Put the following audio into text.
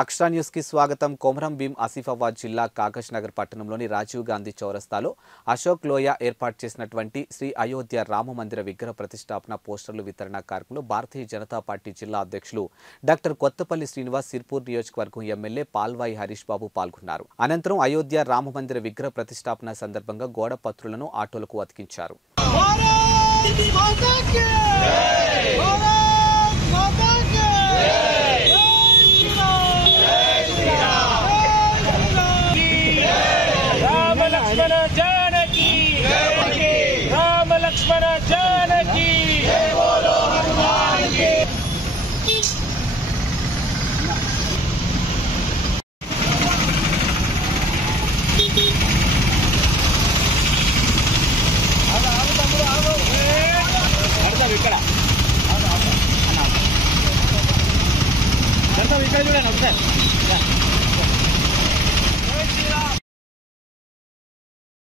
అక్షరా news కి స్వాగతం. కొమరం భీం ఆసిఫాబాద్ జిల్లా కాగజ్ నగర్ పట్టణంలోని రాజీవ్ గాంధీ చౌరస్తాలో అశోక్ లోయ ఏర్పాటు చేసినటువంటి శ్రీ అయోధ్య రామ మందిర విగ్రహ ప్రతిష్టాపన పోస్టర్లు వితరణ కార్యక్రమంలో భారతీయ జనతా పార్టీ జిల్లా అధ్యక్షులు డాక్టర్ కొత్తపల్లి శ్రీనివాస్, సిర్పూర్ నియోజకవర్గం ఎమ్మెల్యే పాల్వాయి హరీష్ బాబు పాల్గొన్నారు. అనంతరం అయోధ్య రామ మందిర విగ్రహ ప్రతిష్టాపన సందర్భంగా గోడ పత్రులను ఆటోలకు అతికించారు. लक्ष्मण जानकी जय बोलो हनुमान की। ఇక్కడ చూడండి ఒకసారి.